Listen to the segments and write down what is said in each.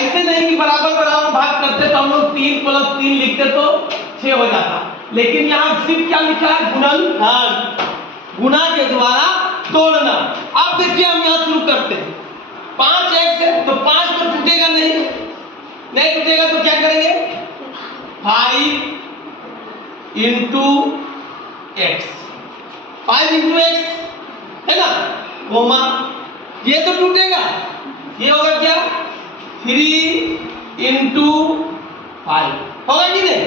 ऐसे नहीं कि बराबर बराबर भाग करते तो हम लोग 3 + 3 लिखते तो 6 हो जाता, लेकिन यहाँ सिर्फ क्या लिखा है, गुणनखंड, गुणा के द्वारा तोड़ना। अब देखिए हम यहाँ शुरू करते हैं, 5x है तो 5 तो टूटेगा नहीं, नहीं टूटेगा तो क्या करेंगे, 5 × x, 5 × x है ना, कोमा ये तो टूटेगा, ये होगा क्या, 3 × 5 होगा कि नहीं,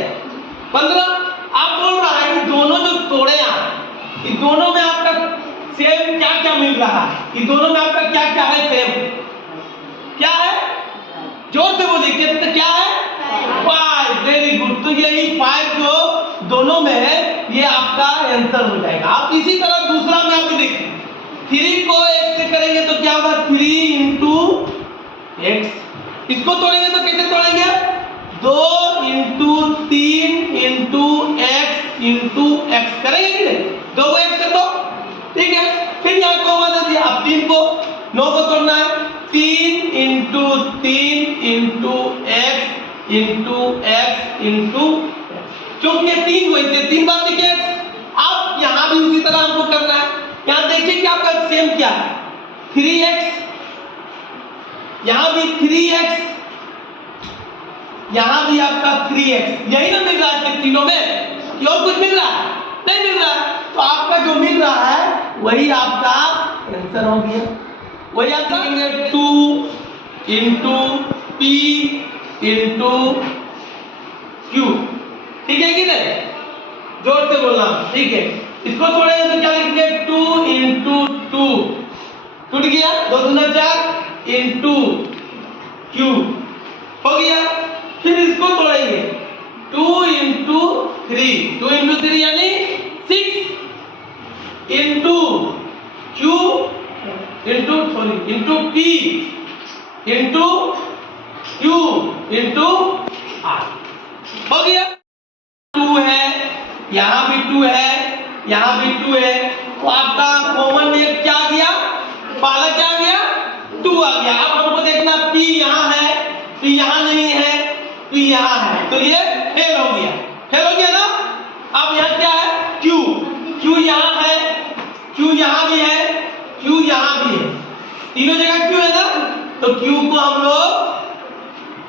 15। आप बोल रहा है कि दोनों जो तोड़े आप, इन दोनों में आपका सेम क्या क्या मिल रहा है, इन दोनों में आपका क्या क्या है, सेम क्या है, जोर से बोलिए, कितना क्या है, 5। Very good. तो यही 5 जो दोनों में है ये आपका आंसर हो जाएगा। आप इसी तरह दूसरा में आप देखिए, 3 को x से करेंगे तो क्या होगा, 3 × x, इसको तोड़ेंगे तो कैसे तोड़ेंगे, 2 × 3 × x करेंगे कि नहीं, 2 को x से तो ठीक है, फिर यहाँ कोमा दे दिया। अब 3 को 9 को तोड़ना है, 3 × 3 × x, क्योंकि 3 को इससे 3 बार लिखे। अब यहाँ भी उसी तरह हमको करना है, यहाँ देखिए कि आपका सेम क्या है, 3x, यहाँ भी 3x, यहाँ भी आपका 3x, यही ना मिल रहा है तीनों में, कि और कुछ मिल रहा है, नहीं मिल रहा है, तो आपका जो मिल रहा है वही आपका आंसर हो गया। वही आप करेंगे 2 × p × q, ठीक है कि नहीं, जोर से बोलना, ठीक है। इसको तोड़ेंगे तो क्या लिखेंगे, 2 × 2 टूट गया, 2 × 4 × q हो गया। फिर इसको तोड़ेंगे 2 × 3, 2 × 3 यानी 6 × q × p × q × r हो गया। 2 है, यहाँ भी 2 है, यहाँ भी 2 है, तो आपका कॉमन में क्या आ गया, पहला क्या आ गया, 2 आ गया। अब हमको देखना p यहाँ है, p यहाँ नहीं है, p यहाँ है, तो ये फेल हो गया, फेल हो गया ना। अब यहाँ क्या है, q यहाँ है, q यहाँ भी है, q यहाँ भी है, तीनों जगह q है ना, तो q को हम लोग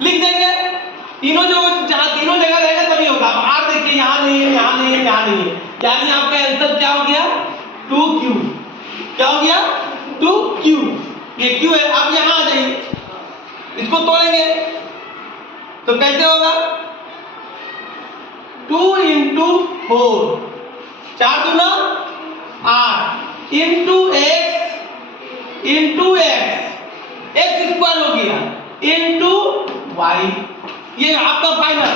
लिख देंगे, तीनों जो जहाँ तीनों जगह रहेगा तभी होगा। अब r देखिए यहाँ नहीं है, यहाँ नहीं है, यहाँ नहीं है, यानी आपका आंसर क्या हो गया, 2q, क्या हो गया, 2q, ये q है। अब यहाँ आ जाइए, इसको तोड़ेंगे तो कैसे होगा, 2 × 4, 4 दूना 8 × x स्क्वायर हो गया × y, ये आपका फाइनल।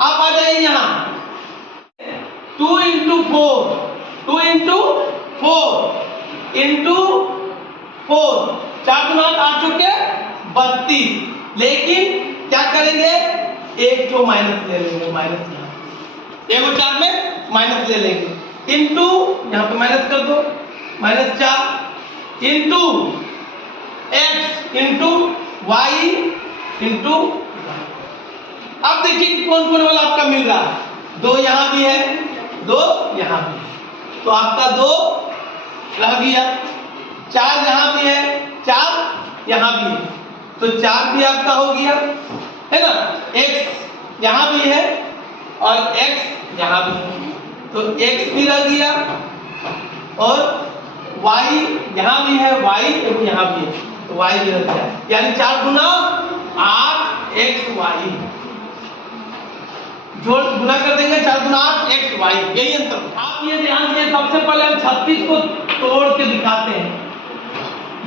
आप आ जाइए यहाँ, 2 × 4, 2 × 4 4 दूना 8 चुके 32, लेकिन क्या करेंगे, एक तो माइनस ले लेंगे, माइनस एक और 4 में माइनस ले लेंगे, इंटू यहाँ पे माइनस कर दो, -4 into x into y into. अब देखिए कौन कौन वाला आपका मिल रहा है, 2 यहाँ भी है, 2 यहाँ भी है, तो आपका 2 रह गया, 4 यहाँ भी है, 4 यहाँ भी है, तो 4 भी आपका हो गया, है ना। x यहाँ भी है और x यहाँ भी है, तो x भी रह गया, और y यहाँ भी है, y यहाँ भी है, तो y भी रह गया, यानी 4 × 8xy, जोड़ गुना कर देंगे, 4 × 8xy, यही आंसर। आप ये ध्यान से, सबसे पहले हम 36 को तोड़ के दिखाते हैं,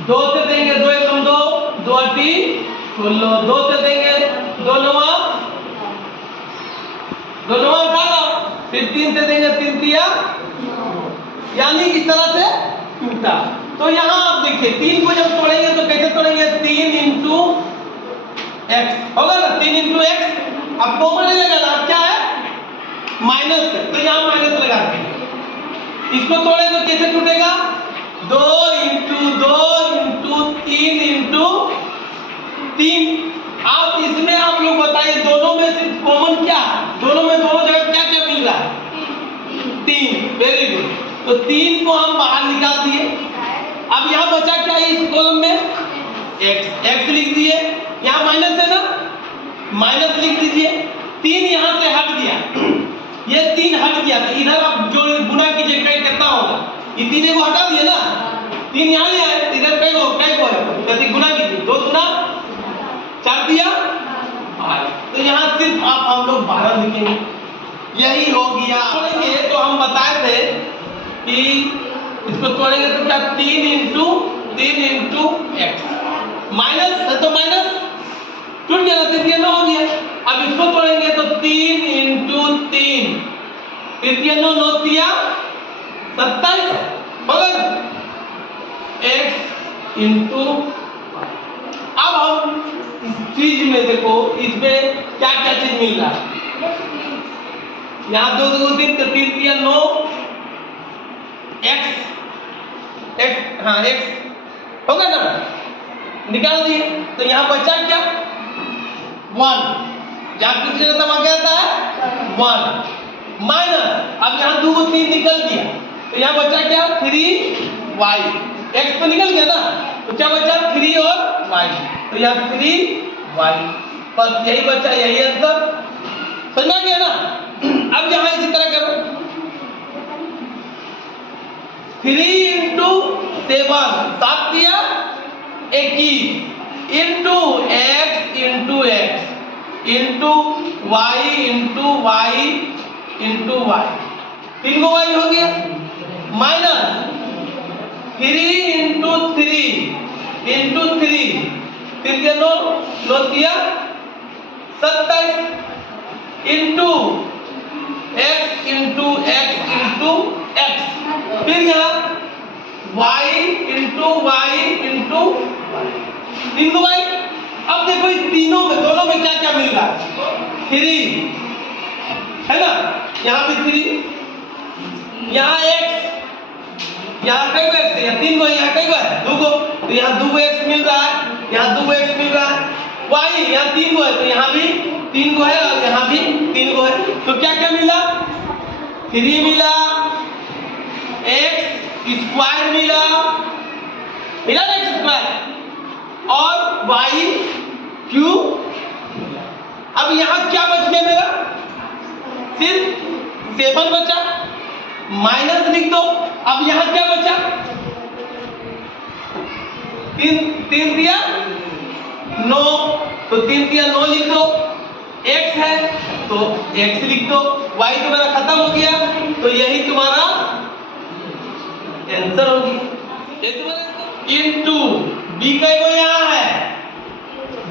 2 से देंगे 2 × 2, 2 × 8 16, 2 से देंगे 2 × 9 18, फिर 3 से देंगे 3 × 3 यानी इस तरह से टूटा। तो यहाँ आप देखिए 3 को जब तोड़ेंगे तो कैसे तोड़ेंगे, 3 × x होगा ना, 3 × x। अब कॉमन नहीं लगाना, क्या है, माइनस है, तो यहाँ माइनस लगा देंगे। इसको तोड़े तो कैसे टूटेगा, 2 × 2 × 3 × 3। आप तो 3 को हम बाहर निकाल दिए। अब यहाँ बचा क्या है इस कॉलम में? x लिख दिए। यहाँ माइनस है ना, माइनस लिख दीजिए। 3 यहाँ से हट गया, ये 3 हट गया, तो इधर आप जो गुना कीजिए कितना होगा? ये 3 को हटा दिए ना, 3 यहाँ ले आए, इधर कई को है, जल्दी गुना कीजिए। 2 गुना 4 दिया 8। तो यहाँ सिर्फ आप हम लोग 12 लिखेंगे, यही हो गया। तोड़ेंगे तो हम बताए थे कि इसको तोड़ेंगे तो क्या 3 इंटू x माइनस है तो माइनस टूट गया ना, 3 9 हो गया। अब इसको तोड़ेंगे तो 3 इंटू 3 3 9 9 दिया 27 मगर x इंटू। अब हम इस चीज में देखो, इसमें क्या क्या चीज मिल रहा है। यहाँ 2 2 3 3 9 x हाँ x होगा ना, निकाल दिए। तो यहाँ बचा क्या 1, जहाँ कुछ जगह वहां क्या आता है 1 माइनस। अब यहाँ 2 को 3 निकल दिया, तो यहाँ बचा क्या 3y। x तो निकल गया ना, तो क्या बचा 3 और y, तो यहाँ 3y बस यही बचा, यही आंसर। समझ में आ गया ना। अब यहाँ इसी तरह करो 3 इंटू 7 7 दिया 21 into x into x into y into y into y, 3 को y हो गया माइनस 3 इंटू 3 इंटू 3 3 के 9 9 दिया 27 into x into x into x, फिर यहाँ y इंटू y इंटू 3 को y। अब देखो इस तीनों में दोनों में क्या क्या मिल रहा है 3 है ना, यहाँ भी 3, यहाँ x, यहाँ कई को x है, यहाँ 3 को, यहाँ कई को है 2 को, तो यहाँ 2 x मिल रहा है, यहाँ 2 x मिल रहा है। y यहाँ 3 को है, तो यहाँ भी 3 को है और यहाँ भी 3 को है। तो क्या क्या मिला 3 मिला, x स्क्वायर मिला ना x स्क्वायर, और y क्यूब। अब यहाँ क्या बच गया मेरा सिर्फ 7 बचा, माइनस लिख दो। अब यहाँ क्या बचा 3 दिया 9, तो 3 दिया 9 लिख दो। x है तो x लिख दो, y तो मेरा खत्म हो गया, तो यही तुम्हारा आंसर होगी। इंटू b का को यहाँ है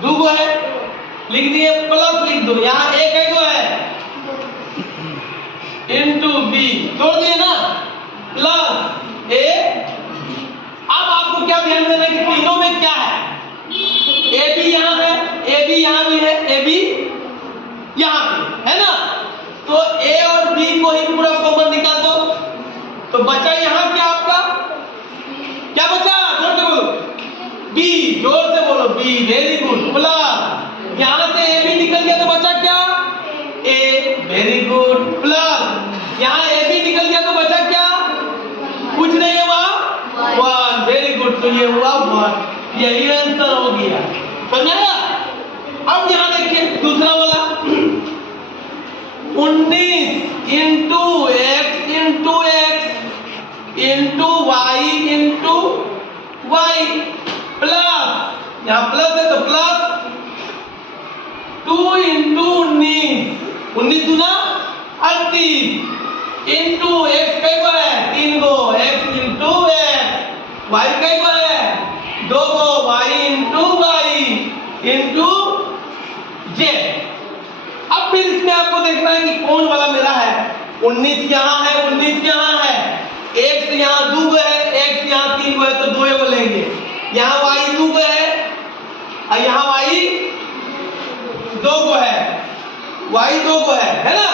2 को है, लिख दिए प्लस लिख दो, यहाँ a का को है इंटू b, तोड़ दिए ना प्लस a। अब आपको क्या ध्यान देना है कि तीनों में क्या है, ए बी यहाँ है, ए बी यहाँ भी है, ए बी यहाँ पे है ना, तो ए और बी को ही पूरा कॉमन निकाल दो। तो बचा यहाँ क्या आपका, क्या बचा जोर से बोलो बी, जोर से बोलो बी, वेरी गुड। प्लस यहाँ से ए बी निकल गया तो बचा क्या ए, वेरी गुड। प्लस यहाँ ए बी निकल गया तो बचा क्या, कुछ नहीं है वहां 1, वेरी गुड। तो ये हुआ 1, यही आंसर हो गया। समझाया। अब यहाँ देखिए दूसरा वाला 19 into X into X into Y into Y plus, यहाँ प्लस है तो प्लस 2 इंटू 19 दुना 38 इंटू एक्स कई को है 3 को, एक्स इंटू एक्स, वाई कई को है 2 को, Y into Y into Z. अब फिर इसमें आपको देखना है कि कौन वाला मेरा है। 19 यहाँ है, 19 यहाँ है, x यहाँ 2 को है, x यहाँ 3 को है, तो 2 को लेंगे। यहाँ y 2 को है और यहाँ y 2 को है, y 2 को है ना,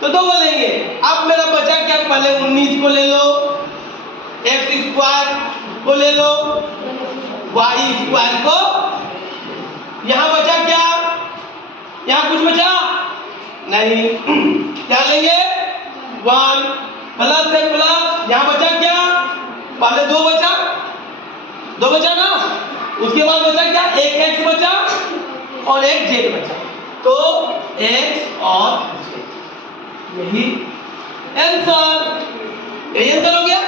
तो 2 को लेंगे। अब मेरा बचा क्या, पहले 19 को ले लो, x स्क्वायर को ले लो, y स्क्वायर को, यहाँ बचा क्या, यहाँ कुछ बचा नहीं, क्या लेंगे 1 प्लस है प्लस यहाँ बचा क्या, पहले 2 बचा, 2 बचा ना, उसके बाद बचा क्या, एक x बचा और एक z बचा, तो x और z, यही आंसर, यही आंसर हो गया।